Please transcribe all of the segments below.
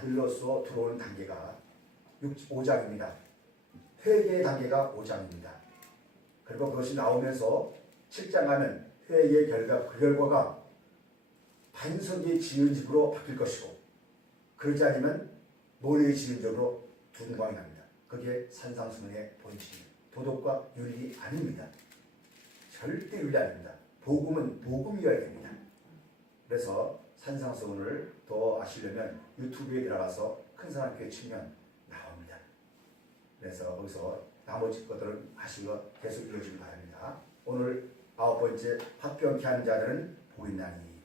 아들로서 들어오는 단계가 5장입니다. 회개의 단계가 5장입니다. 그리고 그것이 나오면서 7장 가면 회개의 결과, 그 결과가 반석이 지은 집으로 바뀔 것이고, 그러지 않으면 모래의 지은 집으로 두둥강이 납니다. 그게 산상수훈의 본질입니다. 도덕과 윤리 아닙니다. 절대 윤리 아닙니다. 복음은 복음이어야 됩니다. 그래서 산상수훈을 더 아시려면 유튜브에 들어가서 큰사람교회 치면 나옵니다. 그래서 거기서 나머지 것들은 하시고 계속 읽어주기 바랍니다. 오늘 9번째 화평케 하는 자들은 복이 있나니.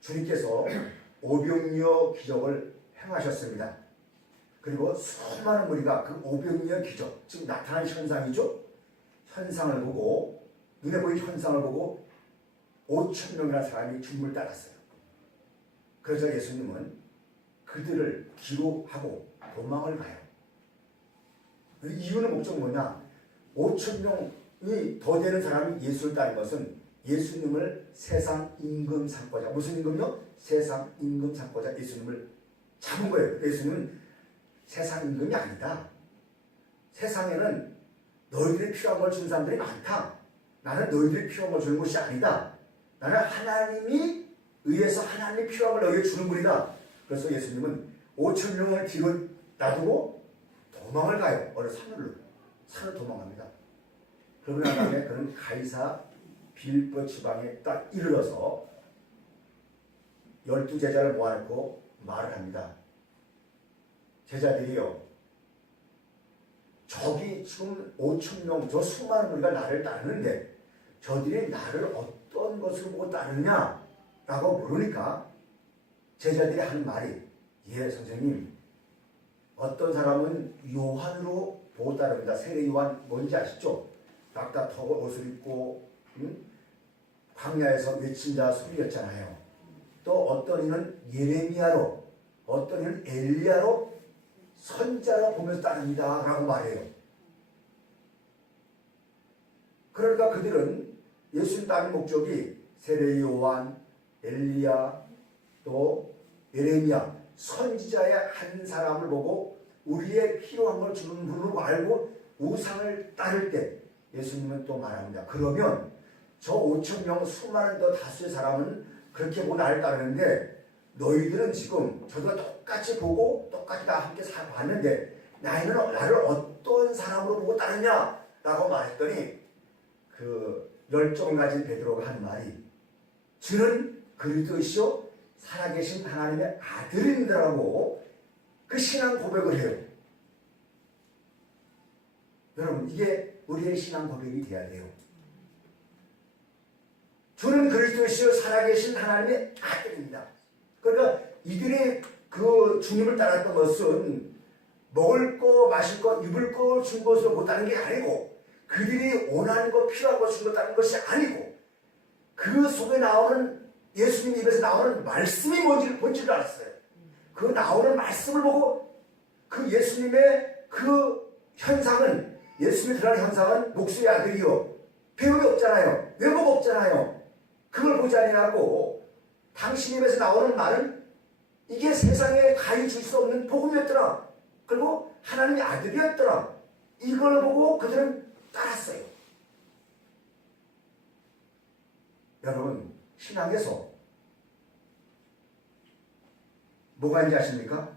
주님께서 오병이어 기적을 행하셨습니다. 그리고 수많은 무리가 그 오병이어 기적, 즉 나타난 현상이죠. 현상을 보고, 눈에 보이는 현상을 보고 5,000명이라는 사람이 주님을 따랐어요. 그래서 예수님은 그들을 기록하고 도망을 가요. 이유는 목적은 뭐냐? 5,000명이 더 되는 사람이 예수를 따른 것은 예수님을 세상 임금 삼고자, 무슨 임금요? 세상 임금 삼고자 예수님을 잡은 거예요. 예수님은 세상 임금이 아니다. 세상에는 너희들이 필요한 걸 주는 사람들이 많다. 나는 너희들이 필요한 걸 주는 것이 아니다. 나는 하나님이 의해서 하나님이 필요한 걸 너희에게 주는 분이다. 그래서 예수님은 5,000명을 뒤로 놔두고 도망을 가요. 어느 산을 도망갑니다. 그러고 난 다음에 그는 가이사 빌보 지방에 딱 이르러서 12제자를 모아놓고 말을 합니다. 제자들이요, 저기 지금 5,000명, 저 수많은 우리가 나를 따르는데 저들이 나를 어떤 것을 보고 따르냐? 라고 물으니까 제자들이 하는 말이, 예 선생님, 어떤 사람은 요한으로 보고 따릅니다. 세례 요한 뭔지 아시죠? 낙타타고 옷을 입고 광야에서 외친 자 소리였잖아요. 또 어떤 이는 예레미야로, 어떤 이는 엘리야로 선자로 보면서 따릅니다 라고 말해요. 그러니까 그들은 예수님 따르는 목적이 세례 요한, 엘리야, 또 예레미야, 선지자의 한 사람을 보고 우리의 필요한 걸 주는 분으로 알고 우상을 따를 때 예수님은 또 말합니다. 그러면 저 5,000명 수많은 더 다수의 사람은 그렇게 보고 나를 따르는데 너희들은 지금 저도 똑같이 보고 똑같이 다 함께 봤는데 나를 어떤 사람으로 보고 따르냐? 라고 말했더니 그 열정을 가진 베드로가 하는 말이, 주는 그리스도이시오 살아계신 하나님의 아들입니다라고 그 신앙 고백을 해요. 여러분, 이게 우리의 신앙 고백이 돼야 돼요. 주는 그리스도이시오 살아계신 하나님의 아들입니다. 그러니까 이들이 그 주님을 따랐던 것은 먹을 거, 마실 거, 입을 거 준 것으로 못하는 게 아니고, 그들이 원하는 거, 필요한 것을 줬다는 것이 아니고, 그 속에 나오는 예수님 입에서 나오는 말씀이 뭔지를 본지를 알았어요. 그 나오는 말씀을 보고 그 예수님의 그 현상은, 예수님이 드러나는 현상은 목수의 아들이요, 배움이 없잖아요, 외모가 없잖아요. 그걸 보지 아니하고 당신 입에서 나오는 말은 이게 세상에 가히 줄 수 없는 복음이었더라. 그리고 하나님의 아들이었더라. 이걸 보고 그들은 따랐어요. 여러분, 신앙에서 뭐가 있는지 아십니까?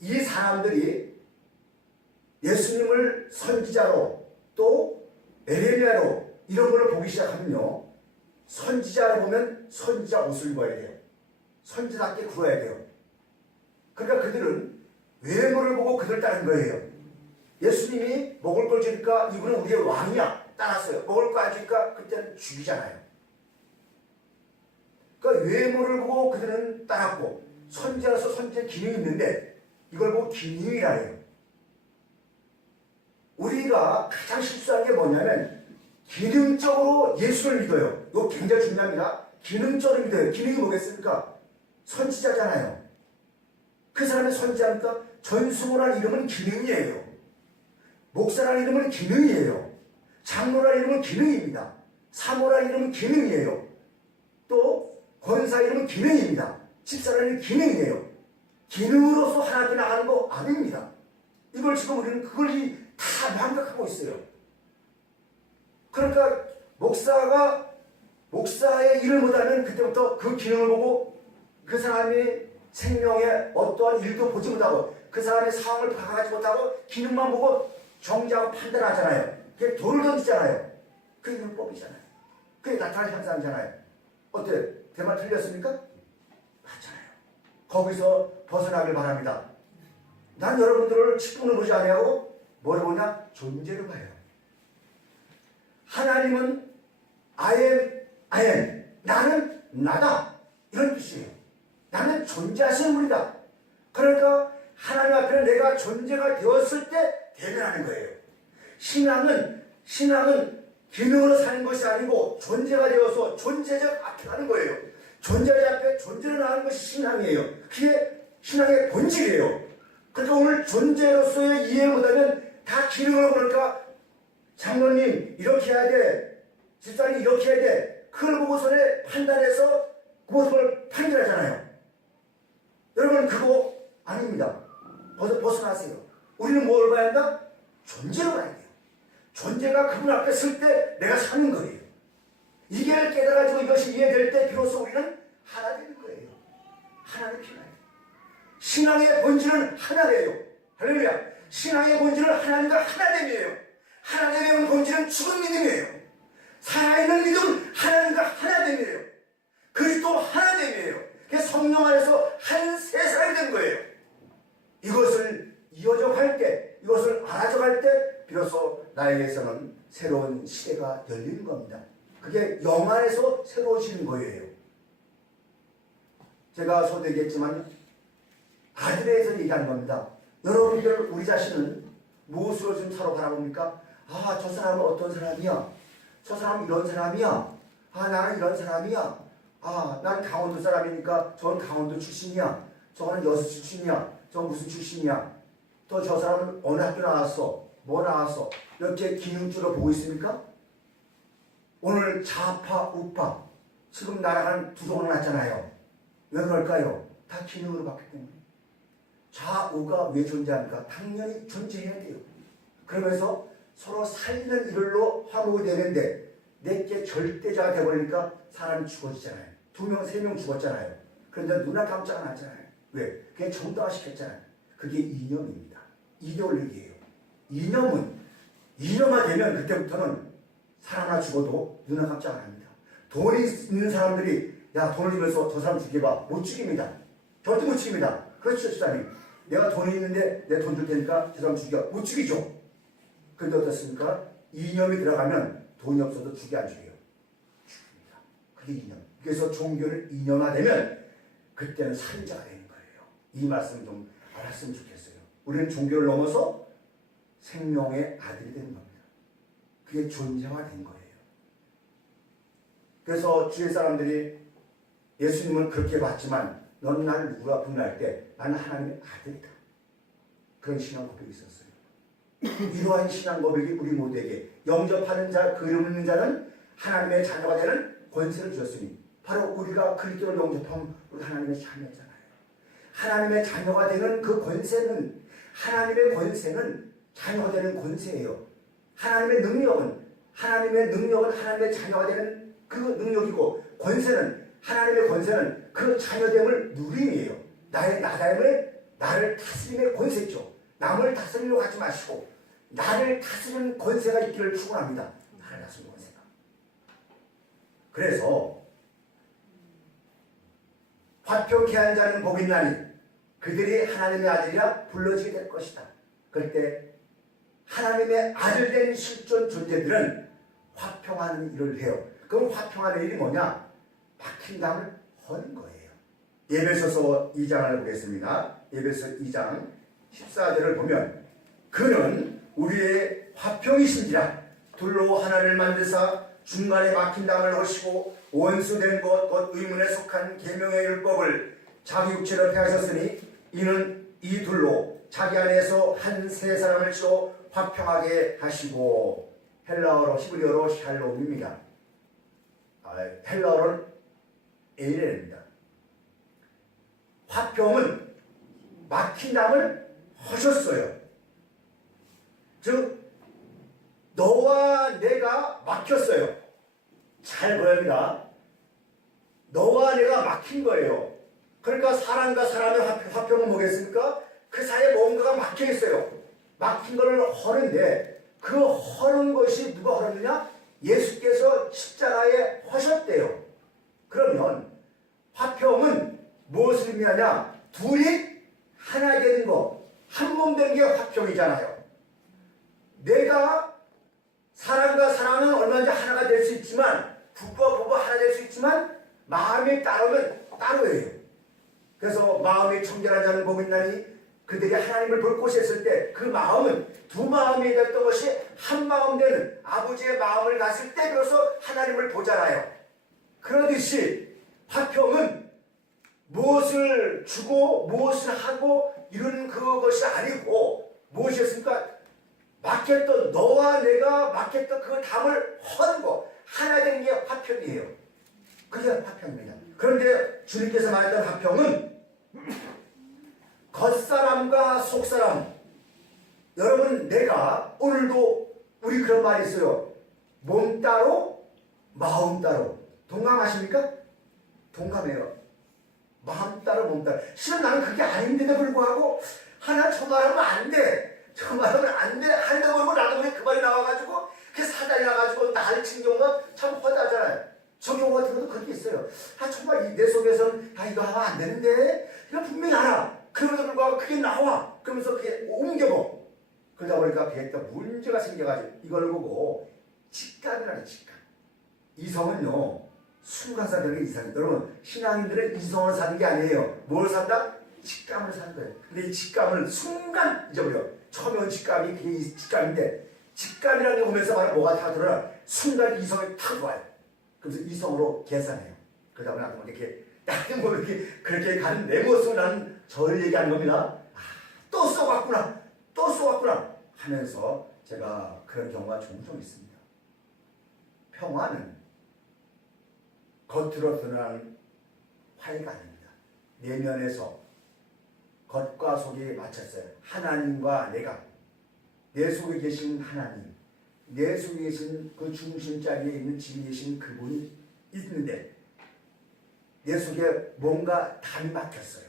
이 사람들이 예수님을 선지자로 또 에레미야로 이런 걸 보기 시작하면요, 선지자로 보면 선지자 옷을 입어야 돼요. 선지자답게 굴어야 돼요. 그러니까 그들은 외모를 보고 그들 따른 거예요. 예수님이 먹을 걸 주니까 이분은 우리의 왕이야, 따랐어요. 먹을 거 안 주니까 그때는 죽이잖아요. 그러니까 외모를 보고 그들은 따랐고, 선지자로서 선지자 기능이 있는데 이걸 보고 기능이라 해요. 우리가 가장 실수한 게 뭐냐면 기능적으로 예수를 믿어요. 이거 굉장히 중요합니다. 기능적으로 믿어요. 기능이 뭐겠습니까? 선지자잖아요. 그 사람의 선지자니까 전수모라는 이름은 기능이에요. 목사라는 이름은 기능이에요. 장로라는 이름은 기능입니다. 사모라는 이름은 기능이에요. 또 권사 이름은 기능입니다. 집사라는 기능이에요. 기능으로서 하나님께 나가는 거 아닙니다. 이걸 지금 우리는 그걸 다 망각하고 있어요. 그러니까 목사의 일을 못하면 그때부터 그 기능을 보고 그 사람이 생명에 어떠한 일도 보지 못하고 그 사람의 상황을 파악하지 못하고 기능만 보고 정죄하고 판단하잖아요. 그게 돌을 던지잖아요. 그게 율법이잖아요. 그게 나타난 현상이잖아요. 어때요? 제 말 틀렸습니까? 맞잖아요. 거기서 벗어나길 바랍니다. 난 여러분들을 직분을 보지 아니하고 뭘 보냐? 존재를 봐요. 하나님은 I am, 나는 나다 이런 뜻이에요. 나는 존재하시는 분이다. 그러니까 하나님 앞에 내가 존재가 되었을 때 대면하는 거예요. 신앙은 기능으로 사는 것이 아니고 존재가 되어서 존재적 앞에 가는 거예요. 존재자 앞에 존재로 나가는 것이 신앙이에요. 그게 신앙의 본질이에요. 그러니까 오늘 존재로서의 이해를 못하면 다 기능으로 보니까 장로님 이렇게 해야 돼, 집사님 이렇게 해야 돼, 그걸 보고서는 판단해서 그 모습을 판결하잖아요. 여러분 그거 아닙니다. 벗어나세요. 우리는 뭘 봐야 한다? 존재로 봐야 돼요. 존재가 그분 앞에 설 때 내가 사는 거예요. 이게 깨달아지고 이것이 이해될 때 비로소 우리는 하나 되는 거예요. 하나는 필요해요. 신앙의 본질은 하나예요. 할렐루야. 신앙의 본질은 하나님과 하나됨이에요. 하나됨의 본질은 죽은 믿음이에요. 살아있는 믿음은 하나님과 하나됨이에요. 그리스도 하나됨이에요. 그게 성령 안에서 한 세 사람이 된 거예요. 이것을 이어져 갈 때, 이것을 알아져 갈 때 비로소 나에게서는 새로운 시대가 열리는 겁니다. 그게 영 안에서 새로워지는 거예요. 제가 서도 얘기했지만 아들에 대해서 얘기하는 겁니다. 여러분들 우리 자신은 무엇으로 좀 서로 바라봅니까? 아, 저 사람은 어떤 사람이야? 저 사람은 이런 사람이야? 아, 나는 이런 사람이야? 아, 난 강원도 사람이니까 저건 강원도 출신이야? 저거는 여수 출신이야? 저건 무슨 출신이야? 또 저 사람은 어느 학교 나왔어? 뭐 나왔어? 이렇게 기능적으로 보고 있습니까? 오늘 좌파, 우파 지금 나라가 두 종을 났잖아요. 왜 그럴까요? 다 기능으로 봤기 때문에. 좌우가 왜 존재합니까? 당연히 존재해야 돼요. 그러면서 서로 살리는 일로 화목이 되는데 내게 절대자가 되버리니까 사람이 죽어지잖아요. 2명, 3명 죽었잖아요. 그런데 누나 깜짝 안 하잖아요. 왜? 그게 정당화시켰잖아요. 그게 이념입니다. 이데올로기예요. 이념화 되면 그때부터는 사람 하나 죽어도 누나 깜짝 안 합니다. 돈이 있는 사람들이 야 돈을 주면서 저 사람 죽여봐. 못 죽입니다. 절대 못 죽입니다. 그렇죠, 집사님. 내가 돈이 있는데 내 돈 줄 테니까 저 사람 죽여. 못 죽이죠. 그런데 어떻습니까? 이념이 들어가면 돈이 없어도 죽여 안 죽여요? 죽입니다. 그게 이념. 그래서 종교를 이념화되면 그때는 살인자가 되는 거예요. 이 말씀 좀 알았으면 좋겠어요. 우리는 종교를 넘어서 생명의 아들이 되는 겁니다. 그게 존재화된 거예요. 그래서 주위 사람들이 예수님은 그렇게 봤지만 너는 나를 누구라 부르할 때 나는 하나님의 아들이다. 그런 신앙 고백이 있었어요. 이러한 신앙 고백이 우리 모두에게 영접하는 자, 그 이름 있는 자는 하나님의 자녀가 되는 권세를 주셨으니 바로 우리가 그리스도를 영접하면 우리 하나님의 자녀잖아요. 하나님의 자녀가 되는 그 권세는 하나님의 권세는 자녀가 되는 권세예요. 하나님의 능력은 하나님의 자녀가 되는 그 능력이고 하나님의 권세는 그 자녀됨을 누림이에요. 나를 다스림의 권세죠. 남을 다스리려고 하지 마시고 나를 다스리는 권세가 있기를 축원합니다. 나를 다스리는 권세가. 그래서 화평케 한 자는 복이 있나니 그들이 하나님의 아들이라 불러지게 될 것이다. 그럴 때 하나님의 아들된 실존 존재들은 화평하는 일을 해요. 그럼 화평하는 일이 뭐냐? 막힌 담을 허는 거예요. 에베소서 2장을 보겠습니다. 에베소 2장 14절을 보면 그는 우리의 화평이신지라 둘로 하나를 만드사 중간에 막힌 담을 허시고 원수된 것 곧 의문에 속한 계명의 율법을 자기 육체로 폐하셨으니 이는 이 둘로 자기 안에서 한 세 사람을 지어 화평하게 하시고 헬라어로 히브리어로 샬롬입니다. 헬라어로는 에이레입니다. 화평은 막힌 담을 허셨어요. 즉 너와 내가 막혔어요. 잘 보입니다. 너와 내가 막힌 거예요. 그러니까 사람과 사람의 화평은 뭐겠습니까? 그 사이에 뭔가가 막혀 있어요. 막힌 거를 허는데 그 허는 것이 누가 허느냐? 예수께서 십자가에 허셨대요. 그러면 화평은 무엇을 의미하냐? 둘이 하나 되는 거, 한 몸 되는 게 화평이잖아요. 내가 사람과 사람은 얼마든지 하나가 될 수 있지만, 부부와 부부 하나 될 수 있지만 마음이 따르면 따로예요. 그래서 마음이 청결한 자는 복이 있나니 그들이 하나님을 볼 곳에 있을 때 그 마음은 두 마음이 됐던 것이 한 마음 되는 아버지의 마음을 갔을 때 비로소 하나님을 보잖아요. 그러듯이 화평은 무엇을 주고 무엇을 하고 이런 그것이 아니고 무엇이었습니까? 막혔던 너와 내가 막혔던 그 담을 허는 거 하나 되는 게 화평이에요. 그게 화평입니다. 그런데 주님께서 말했던 화평은 겉사람과 속사람, 여러분 내가 오늘도 우리 그런 말이 있어요. 몸 따로 마음 따로. 동감하십니까? 동감해요. 마음 따로 몸 따로. 실은 나는 그게 아닌데도 불구하고 하나 저 말하면 안 돼. 저 말하면 안 돼. 하는데 보고 나도 그래 그 말이 나와가지고 그게 사단이 나가지고 나를 친 경우가 참 허다잖아요. 저 경우 같은 것도 그렇게 있어요. 아 정말 내 속에서는 아 이거 하면 안 되는데 이거 분명히 알아. 그럼에도 불구하고 그게 나와. 그러면서 그게 옮겨먹어. 그러다 보니까 배에 또 문제가 생겨가지고 이걸 보고 직감이라는 직감. 이성은요 순간사적인 이성이. 여러분 신앙인들은 이성을 사는 게 아니에요. 뭘 산다? 직감을 사는 거예요. 근데 이 직감을 순간 잊어버려. 처음에 온 직감이 그게 이 직감인데 직감이라는 게 보면서 말은 뭐가 다 들어나 순간 이성이 탁 와요. 그래서 이성으로 계산해요. 그러다 보니 나도 이렇게 나는 뭐 이렇게 그렇게 가는 내 모습을 나는 저를 얘기하는 겁니다. 아, 또 쏘갔구나. 또 쏘갔구나. 하면서 제가 그런 경우가 종종 있습니다. 평화는 겉으로 드러나는 화해가 아닙니다. 내면에서 겉과 속이 맞췄어요. 하나님과 내가, 내 속에 계신 하나님, 내 속에 계신 그 중심자리에 있는 진리이신 그분이 있는데 내 속에 뭔가 담이 막혔어요.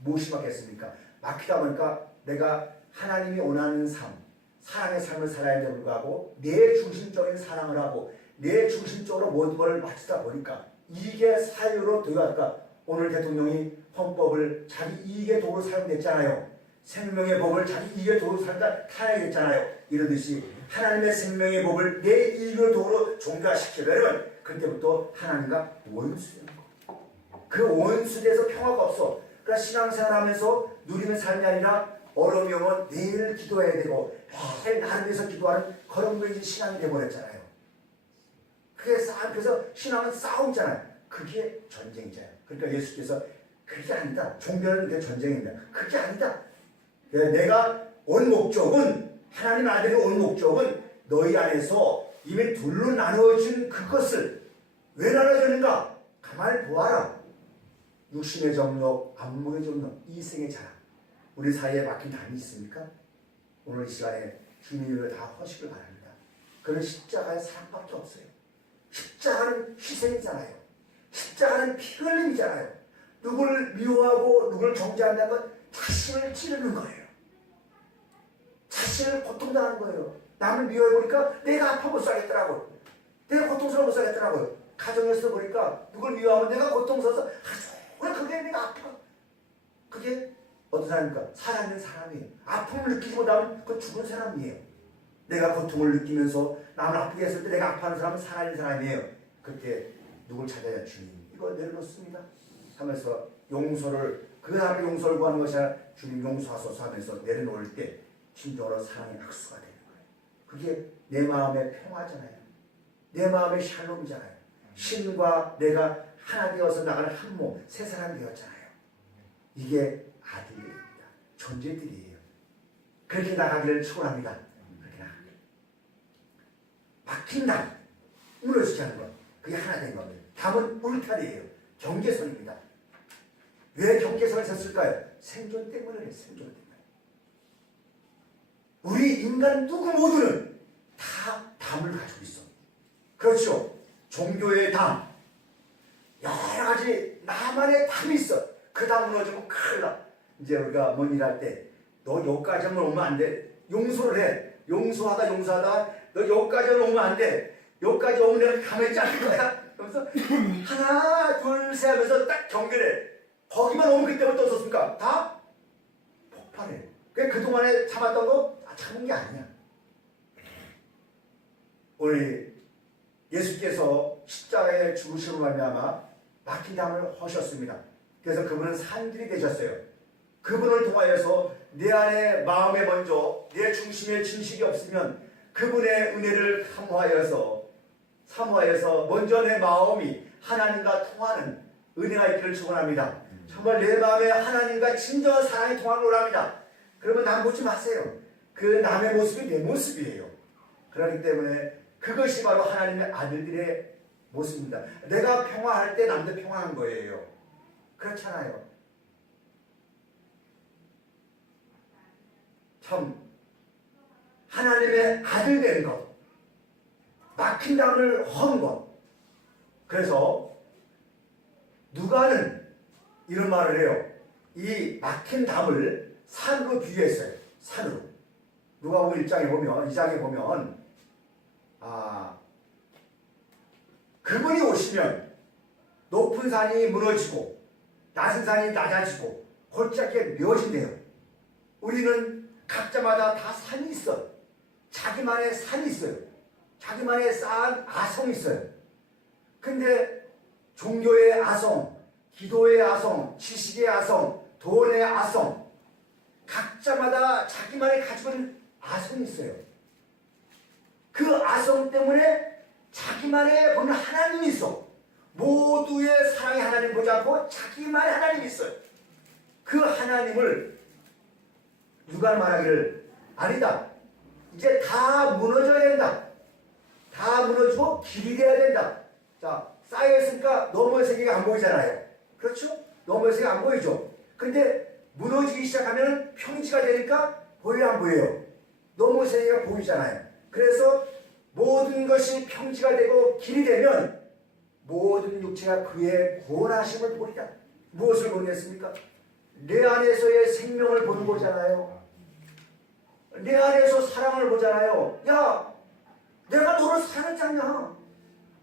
무엇이 막혔습니까? 막히다 보니까 내가 하나님이 원하는 삶, 사랑의 삶을 살아야 되는 불구하고 내 중심적인 사랑을 하고 내 중심적으로 모든 것을 맞추다 보니까 이게 사유로 되어갈까? 오늘 대통령이 헌법을 자기 이익의 도구로 사용했잖아요. 생명의 법을 자기 이익의 도구로 사용했잖아요. 이러듯이 하나님의 생명의 법을 내 이익의 도구로 종교화시키려면 그때부터 하나님과 원수되는 거. 그 원수돼서 평화가 없어. 그러니까 신앙생활하면서 누리는 삶이 아니라 어려움이 오면 내일 기도해야 되고 매일 나를 위해서 기도하는 거렁거리는 신앙이 되어버렸잖아요. 그래서 신앙은 싸움이잖아요. 그게 전쟁이잖아요. 그러니까 예수께서 그게 아니다. 종교는 그 전쟁입니다. 그게 아니다. 내가 온 목적은 하나님 아들이 온 목적은 너희 안에서 이미 둘로 나누어진 그것을 왜 나눠주는가? 가만히 보아라. 육신의 정욕, 안목의 정욕, 이생의 자랑. 우리 사이에 막힌 담이 있습니까? 오늘 이 시간에 주님을 다 허시길 바랍니다. 그는 십자가의 사랑밖에 없어요. 십자가는 희생이잖아요. 십자가는 피 흘림이잖아요. 누구를 미워하고 누구를 정죄한다는 건 자신을 찌르는 거예요. 자신을 고통당하는 거예요. 남을 미워해보니까 내가 아파 못 살겠더라고요. 내가 고통스러워 못 살겠더라고요. 가정에서 보니까 누굴 미워하면 내가 고통스러워서 왜 그게 내가 아파. 그게 어떤 사람입니까? 살아있는 사람이에요. 아픔을 느끼지 못하면 그건 죽은 사람이에요. 내가 고통을 느끼면서 남을 아프게 했을 때 내가 아파하는 사람은 살아있는 사람이에요. 그때 누굴 찾아야 주님 이거 내려놓습니다 하면서 용서를 그 사람의 용서를 구하는 것이 아니라 주님 용서하소서 하면서 내려놓을 때 진정으로 사랑의 악수가 되는 거예요. 그게 내 마음의 평화잖아요. 내 마음의 샬롬이잖아요. 신과 내가 하나 되어서 나가는 한 몸, 새 사람이 되었잖아요. 이게 아들입니다. 존재들이에요. 그렇게 나가기를 축원합니다. 그렇게 나가기를. 막힌 담, 무너지지 않는 것. 그게 하나 된 겁니다. 담은 울타리예요. 경계선입니다. 왜 경계선을 섰을까요? 생존 때문에 그래요. 생존 때문에. 우리 인간 누구 모두는 다 담을 가지고 있어. 그렇죠. 종교의 담, 여러 가지 나만의 담이 있어. 그 담 무너지면 큰일 나. 이제 우리가 뭔 일 할 때 너 여기까지만 오면 안 돼. 용서를 해. 용서하다 너 여기까지만 오면 안 돼. 여기까지 오면 내가 가만히 자를 거야. 그러면서 하나 둘 셋 하면서 딱 경계를. 거기만 오면 그때부터 어떻습니까? 다 폭발해. 그동안에 참았던 거 참은 게 아니야. 우리 예수께서 십자가에 죽으심으로 말미암아 막힌 담을 허셨습니다. 그래서 그분은 산들이 되셨어요. 그분을 통하여서 내 안에 마음에 먼저 내 중심에 진실이 없으면 그분의 은혜를 사모하여서 먼저 내 마음이 하나님과 통하는 은혜가 있기를 축원합니다. 정말 내 마음에 하나님과 진정한 사랑이 통하는 거랍니다. 그러면 남 보지 마세요. 그 남의 모습이 내 모습이에요. 그렇기 때문에 그것이 바로 하나님의 아들들의 모습입니다. 내가 평화할 때 남도 평화한 거예요. 그렇잖아요. 참 하나님의 아들 된 것, 막힌 담을 헌 것. 그래서 누가는 이런 말을 해요. 이 막힌 담을 산으로 비유했어요. 산으로. 누가복음 1장에 보면, 2장에 보면 그분이 오시면 높은 산이 무너지고 낮은 산이 낮아지고 골짜기에 메워진대요. 우리는 각자마다 다 산이 있어요. 자기만의 산이 있어요. 자기만의 쌓은 아성이 있어요. 근데 종교의 아성, 기도의 아성, 지식의 아성, 돈의 아성, 각자마다 자기만이 가지고 있는 아성이 있어요. 그 아성 때문에 자기만의 보는 하나님이 있어. 모두의 사랑의 하나님 보지 않고 자기만의 하나님이 있어요. 그 하나님을 누가 말하기를 아니다. 이제 다 무너져야 된다. 다 무너지고 길이 돼야 된다. 자, 쌓여있으니까 너머의 세계가 안 보이잖아요. 그렇죠? 너머의 세계가 안 보이죠. 근데 무너지기 시작하면 평지가 되니까 보여요, 안 보여요? 너머의 세계가 보이잖아요. 그래서 모든 것이 평지가 되고 길이 되면 모든 육체가 그의 구원하심을 보리라. 무엇을 보겠습니까? 내 안에서의 생명을 보는 거잖아요. 내 안에서 사랑을 보잖아요. 야, 내가 너를 사랑했잖냐?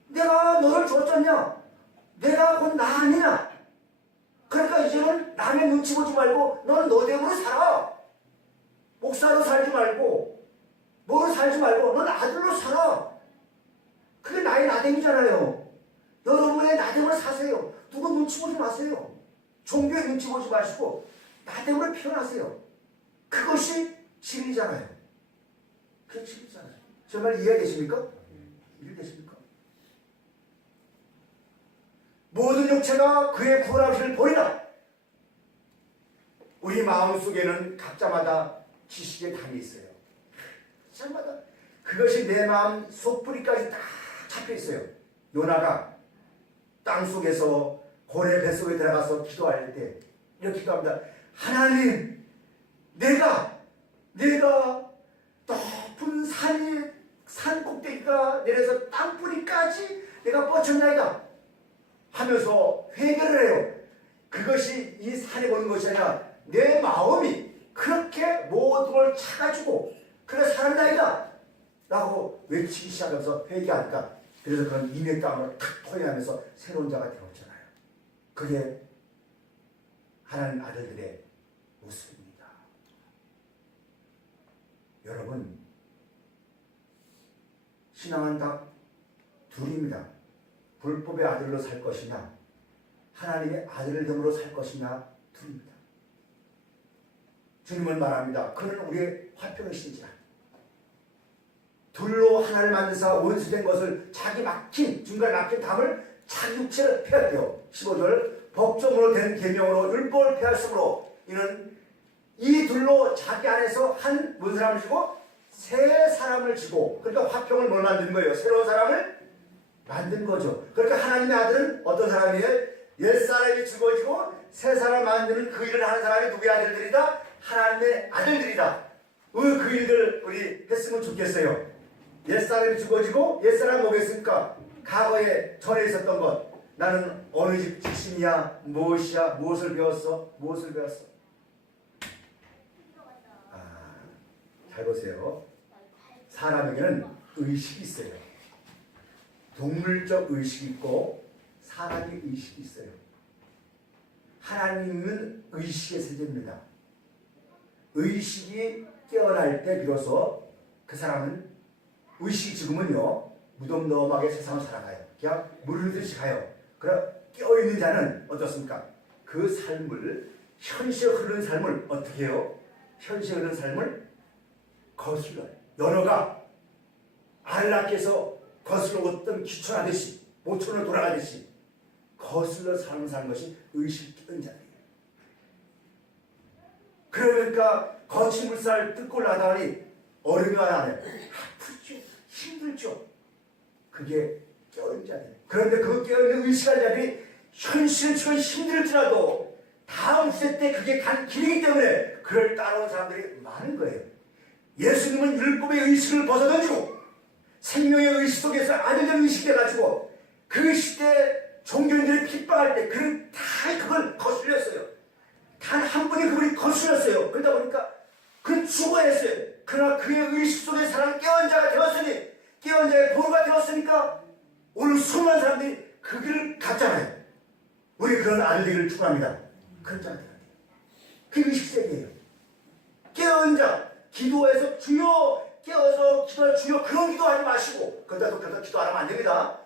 내가 너를 줬잖냐? 내가 곧 나 아니냐? 그러니까 이제는 남의 눈치 보지 말고 너는 너대로 살아. 목사로 살지 말고 뭐로 살지 말고 넌 아들로 살아. 그게 나의 나됨이잖아요. 여러분의 나됨을 사세요. 누구 눈치 보지 마세요. 종교에 눈치 보지 마시고 나됨을 표현하세요. 그것이 진리잖아요. 그게 진리잖아요. 정말 이해되십니까? 이해되십니까? 모든 육체가 그의 구원하심을 보리라. 우리 마음속에는 각자마다 지식의 담이 있어요. 각자마다 그것이 내 마음 속뿌리까지 다 잡혀있어요. 요나가 땅속에서 고래 뱃속에 들어가서 기도할 때 이렇게 기도합니다. 하나님, 내가 높은 산 꼭대기가 내려서 땅뿌리까지 내가 뻗쳤나이다 하면서 회개를 해요. 그것이 이 산에 보는 것이 아니라 내 마음이 그렇게 모든 걸 차가지고 그래 살았나이다 라고 외치기 시작하면서 회개하니까 그래서 그런 인의 땅을 탁 토해하면서 새로운 자가 되었잖아요. 그게 하나님 아들들의 모습입니다. 여러분, 신앙은 딱 둘입니다. 불법의 아들로 살 것이냐, 하나님의 아들을 됨으로 살 것이냐, 둘입니다. 주님은 말합니다. 그는 우리의 화평이신지라. 둘로 하나를 만드사 원수된 것을 자기 중간에 막힌 담을 자기 육체를 폐하되어 15절 법정으로 된 계명으로 율법을 폐하였으므로 이는 이 둘로 자기 안에서 한 사람을 주고 새 사람을 주고 그러니까 화평을 뭘 만든 거예요? 새로운 사람을 만든 거죠. 그러니까 하나님의 아들은 어떤 사람이에요? 옛사람이 죽어지고 새 사람 만드는 그 일을 하는 사람이 누구의 아들들이다? 하나님의 아들들이다. 그 일들 우리 했으면 좋겠어요. 옛사람이 죽어지고 옛사람 뭐겠습니까? 과거에 전에 있었던 것. 나는 어느 집 출신이야? 무엇이야? 무엇을 배웠어? 무엇을 배웠어? 잘 보세요. 사람에게는 의식이 있어요. 동물적 의식이 있고 사람의 의식이 있어요. 하나님은 의식의 세계입니다. 의식이 깨어날 때 비로소 그 사람은 의식이 죽으면요 무덤덤하게 세상을 살아가요. 그냥 물을 듯이 가요. 그럼 깨어있는 자는 어떻습니까? 그 삶을 현시에 흐르는 삶을 어떻게 해요? 현시에 흐르는 삶을 거슬러요. 연어가 안락해서 거슬러 어떤 기천하듯이 모천으로 돌아가듯이 거슬러 사는 것이 의식 깨어있는 자예요. 그러니까 거친 물살 뜯고 나다니 얼음이 와나네. 아프죠. 힘들죠. 그게 깨어있는 자들이에요. 그런데 그 깨어있는 의식한 자들이 현실적으로 힘들지라도 다음 세대 때 그게 간 길이기 때문에 그를 따라온 사람들이 많은 거예요. 예수님은 율법의 의식을 벗어던지고 생명의 의식 속에서 아들된 의식이 돼가지고 그 시대 종교인들이 핍박할 때 그는 다 그걸 거슬렸어요. 단 한 분이 그분이 거슬렸어요. 그러다 보니까 그는 죽어야 했어요. 그러나 그의 의식 속에 사람 깨어난 자가 되었으니 깨어난 자의 보루가 되었으니까 오늘 수많은 사람들이 그 길을 갔잖아요. 우리 그런 아들들을 축원합니다. 그런 자가 되어야 돼요. 그게 의식세계예요. 깨어난 자 기도해서 주여 깨어서 기도할 주여 그런 기도하지 마시고 그러다 기도 안 하면 안 됩니다.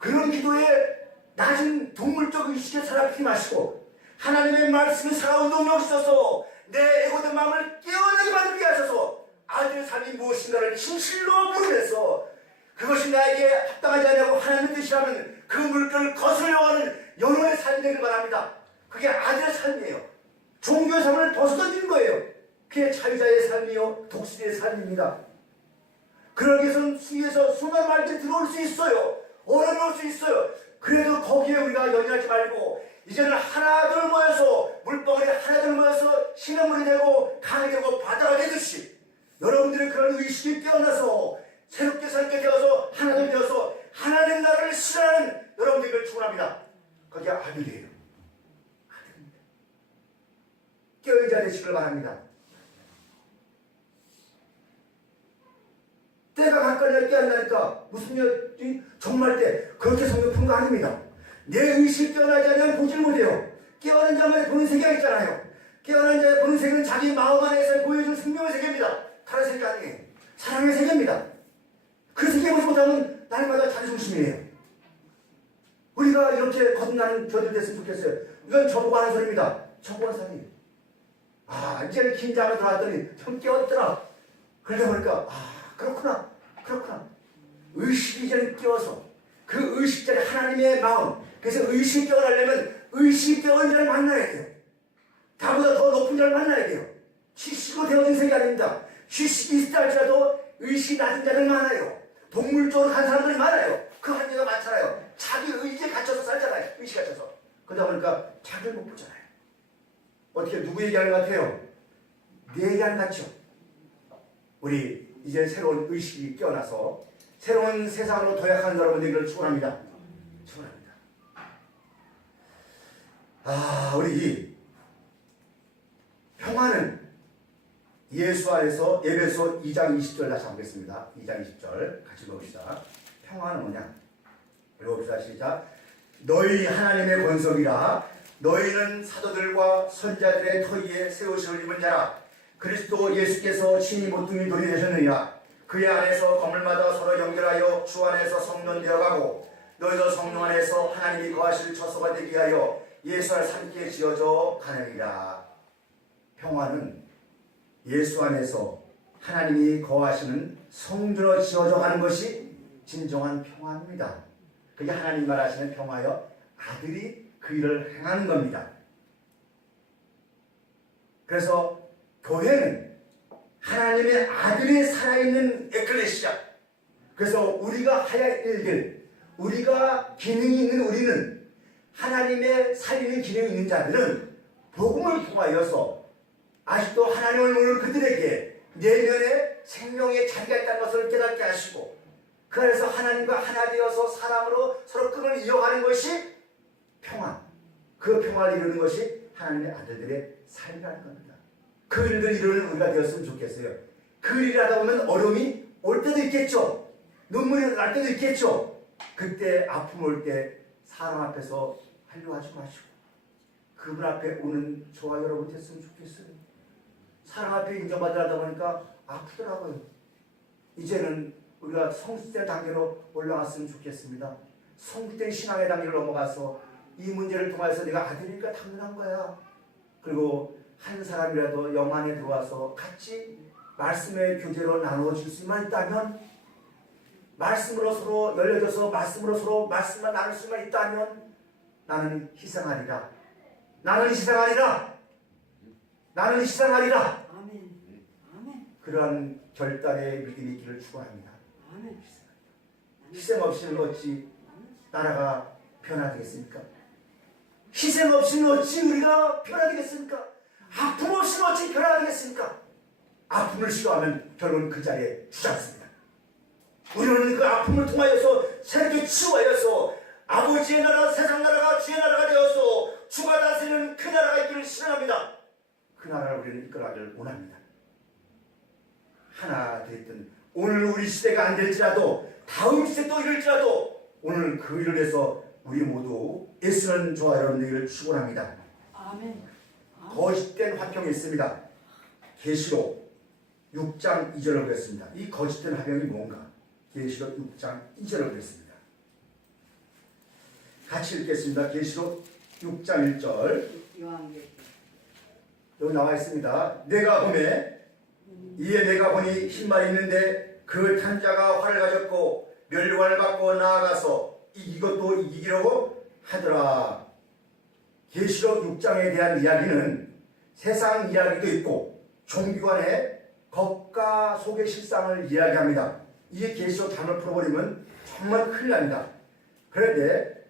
그런 기도에 낮은 동물적 의식에 사람이지 마시고 하나님의 말씀이 살아온 능력이 있어서 내 애고된 마음을 깨어나게 만들게 하셔서 아들의 삶이 무엇인가를 진실로 물으면서 그것이 나에게 합당하지 않냐고 하나님의 뜻이라면 그 물결을 거슬려가는 영혼의 삶이 되길 바랍니다. 그게 아들의 삶이에요. 종교의 삶을 벗어던지는 거예요. 그게 자유자의 삶이요 독수리의 삶입니다. 그러기 위해서는 수위에서 수많은 말들이 들어올 수 있어요. 어려울 수 있어요. 그래도 거기에 우리가 연연하지 말고 이제는 하나둘 모여서 물방울이 하나둘 모여서 시냇물이 되고 강이 되고 바다가 되듯이 여러분들의 그런 의식이 깨어나서 새롭게 살게 되어서 하나둘 되어서 하나님 나라를 실현하는 여러분들을 축원합니다. 그게 아들이에요. 아들입니다. 깨어있는 자 되시길 바랍니다. 때가 가까이 깨어나니까 무슨 일 정말 때 그렇게 성경 푼 거 아닙니다. 내 의식이 깨어나지 않으면 보질 못해요. 깨어난 자만의 보는 세계가 있잖아요. 깨어난 자의 보는 세계는 자기 마음 안에서 보여준 생명의 세계입니다. 다른 세계 아니에요. 사랑의 세계입니다. 그 세계 보지 못하면 날마다 자존심이에요. 우리가 이렇게 거듭나는 저들 됐으면 좋겠어요. 이건 저보고 하는 소리입니다. 저보고 하는 소리. 이제는 긴 잠에 들어왔더니 좀 깨웠더라. 그러다 보니까 그렇구나. 의식이 이제는 깨워서 그 의식 자리 하나님의 마음. 그래서 의식이 깨어나려면 의식이 깨어난 자를 만나야 돼요. 나보다 더 높은 자를 만나야 돼요. 휴식으로 되어진 세계 아닙니다. 휴식이 있다 할지라도 의식이 낮은 자들 많아요. 동물적으로 간 사람들이 많아요. 그 한계가 많잖아요. 자기 의지에 갇혀서 살잖아요. 의식에 갇혀서. 그러다 보니까 자기를 못 보잖아요. 어떻게 누구 얘기하는 것 같아요? 내 얘기 안 같죠? 우리 이제 새로운 의식이 깨어나서 새로운 세상으로 도약하는 여러분들을 축원합니다. 축원합니다. 우리 평화는 예수 안에서 에베소 2장 20절 다시 한번 보겠습니다. 2장 20절 같이 읽어봅시다. 평화는 뭐냐? 읽어봅시다. 시작. 너희 하나님의 권속이라 너희는 사도들과 선자들의 터위에 세우심을 입은 자라. 그리스도 예수께서 친히 모퉁이 돌이 되셨느니라. 그의 안에서 건물마다 서로 연결하여 주 안에서 성전 되어가고 너희도 성령 안에서 하나님이 거하실 처소가 되게 하여 예수 안에 함께 지어져 가느니라. 평화는 예수 안에서 하나님이 거하시는 성전으로 지어져 가는 것이 진정한 평화입니다. 그게 하나님 말하시는 평화여 아들이 그 일을 행하는 겁니다. 그래서 교회는 하나님의 아들이 살아있는 에클레시아. 그래서 우리가 해야 할 일들, 우리가 기능이 있는 우리는 하나님의 살리는 기능이 있는 자들은 복음을 통하여서 아직도 하나님을 모르는 그들에게 내면에 생명의 자리가 있다는 것을 깨닫게 하시고 그 안에서 하나님과 하나 되어서 사랑으로 서로 끈을 이어가는 것이 평화. 그 평화를 이루는 것이 하나님의 아들들의 삶이라는 겁니다. 그 일들 이루는 우리가 되었으면 좋겠어요. 그 일을 하다 보면 어려움이 올 때도 있겠죠. 눈물이 날 때도 있겠죠. 그때 아픔 올 때 사람 앞에서 한류하지 마시고 그분 앞에 오는 저와 여러분 됐으면 좋겠어요. 사람 앞에 인정받으려다 보니까 아프더라고요. 이제는 우리가 성숙된 단계로 올라갔으면 좋겠습니다. 성숙된 신앙의 단계를 넘어가서 이 문제를 통해서 내가 아들이니까 당연한 거야. 그리고 한 사람이라도 영 안에 들어와서 같이 말씀의 교제로 나누어질 수만 있다면, 말씀으로 서로 열려져서 말씀으로 서로 말씀만 나눌 수만 있다면 나는 희생하리라. 나는 희생하리라. 나는 희생하리라. 아멘. 아멘. 그러한 결단의 믿음이 있기를 축원합니다. 아멘. 희생 없이는 어찌 나라가 변화되겠습니까? 희생 없이는 어찌 우리가 변화되겠습니까? 아픔 없이는 어찌 변화되겠습니까? 아픔을 싫어하면 결국은 그 자리에 주저앉습니다. 우리는 그 아픔을 통하여서 새롭게 치유하여서 아버지의 나라, 세상 나라가 주의 나라가 되어서 주가 다스리는 그 나라가 있기를 신앙합니다. 그 나라를 우리는 이끌어가기를 원합니다. 하나 됐든 오늘 우리 시대가 안 될지라도 다음 시대 또 이럴지라도 오늘 그 일을 해서 우리 모두 애쓰는 저와 여러분들을 축원합니다. 아멘. 거짓된 화평이 있습니다. 계시록 6장 2절을 보겠습니다. 이 거짓된 화평이 뭔가? 계시록 6장 2절을 보겠습니다. 같이 읽겠습니다. 계시록 6장 1절. 요한계시록. 여기 나와 있습니다. 내가 보매 이에 내가 보니 흰말이 있는데 그 탄 자가 활을 가졌고 멸관을 받고 나아가서 이것도 이기려고 하더라. 계시록 6장에 대한 이야기는 세상 이야기도 있고 종교간의 겉과 속의 실상을 이야기합니다. 이 계시록 잠을 풀어버리면 정말 큰일 납니다. 그런데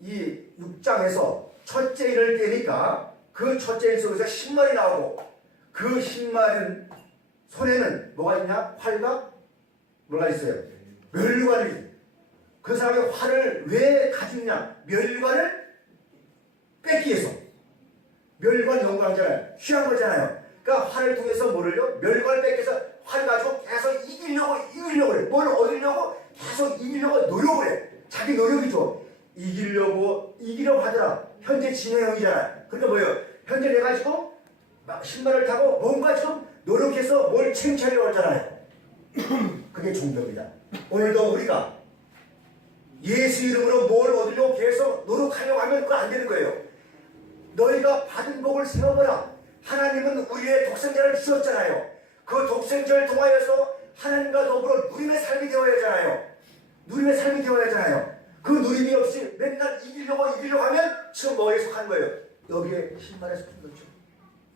이 6장에서 첫째 일을 떼니까 그 첫째 일 속에서 흰말이 나오고 그 흰말은 손에는 뭐가 있냐? 활과 뭐가 있어요? 멸관이 있어요. 그 사람이 활을 왜 가지느냐? 멸관을 뺏기 위해서. 멸관 영광잖아요. 취한 거잖아요. 그러니까 활을 통해서 뭐를요? 멸관을 뺏기 위해서 활 가지고 계속 이기려고 그래. 뭘 얻으려고 계속 이기려고 노력을 해. 자기 노력이죠. 이기려고 하더라. 현재 진행형이잖아요. 그러니까 뭐예요? 현재 내가 지금 신발을 타고 뭔가 좀 노력해서 뭘 챙기려고 하잖아요. 그게 종교입니다. 오늘도 우리가 예수 이름으로 뭘 얻으려고 계속 노력하려고 하면 그거 안 되는 거예요. 너희가 받은 복을 세워보라. 하나님은 우리의 독생자를 주셨잖아요. 그 독생자를 통하여서 하나님과 더불어 누림의 삶이 되어야 하잖아요. 누림의 삶이 되어야 하잖아요. 그 누림이 없이 맨날 이기려고 하면 지금 뭐에 속한 거예요? 여기에 신말에 속한 거죠.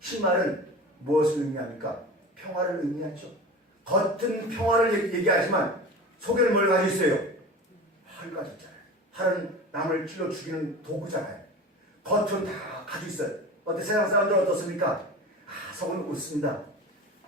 신말은 무엇을 의미합니까? 평화를 의미하죠. 겉은 평화를 얘기하지만 속에는 뭘 가지고 있어요? 활 가졌잖아요. 활은 남을 찔러 죽이는 도구잖아요. 겉은 다 가지고 있어요. 어때 세상 사람들 어떻습니까? 속은 웃습니다.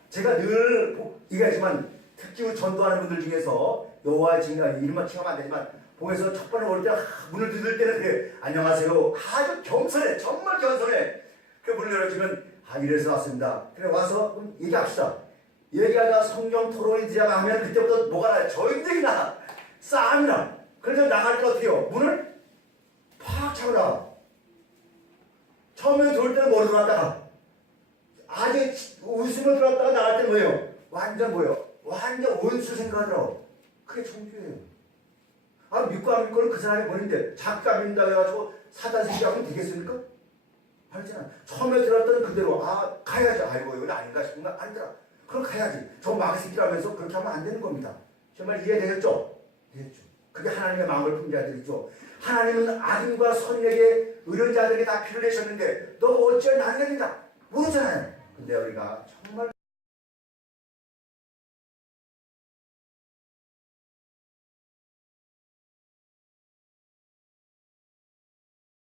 제가 늘 얘기하지만 특히 전도하는 분들 중에서 여호와의 증인가 이름만 칭하면 안 되지만 보에서 첫 번에 올 때 문을 두들 때는 그래 안녕하세요. 아주 겸손해. 정말 겸손해. 그 문을 열어주면 이래서 왔습니다. 그래 와서 얘기합시다. 얘기하다 성경 토론이 들어가면 그때부터 뭐가 나요? 저인들이 나. 싸움이 나. 그래서 나갈 때 어떻게 해요? 문을 팍 차고 나와. 처음에 들어올 때는 머리 들어왔다가 아주 웃음을 들었다가 나갈 때 뭐예요? 완전 뭐예요? 완전 원수 생각하더라고. 그게 종교예요. 믿고 안 믿고는 그 사람이 버린데 자기가 안 믿는다고 해가지고 사단 생각하면 되겠습니까? 아니잖아. 처음에 들었던 그대로 가야지. 아이고 이건 아닌가 싶은가? 아니더라. 그럼 가야지. 저 마귀새끼라면서 그렇게 하면 안 되는 겁니다. 정말 이해되겠죠? 되겠죠. 그게 하나님의 마음을 푼 자들이죠. 하나님은 악인과 선인에게 의른 자들에게 다 피를 내셨는데 너 어찌 나는 겁니다. 모르잖아요. 근데 우리가 정말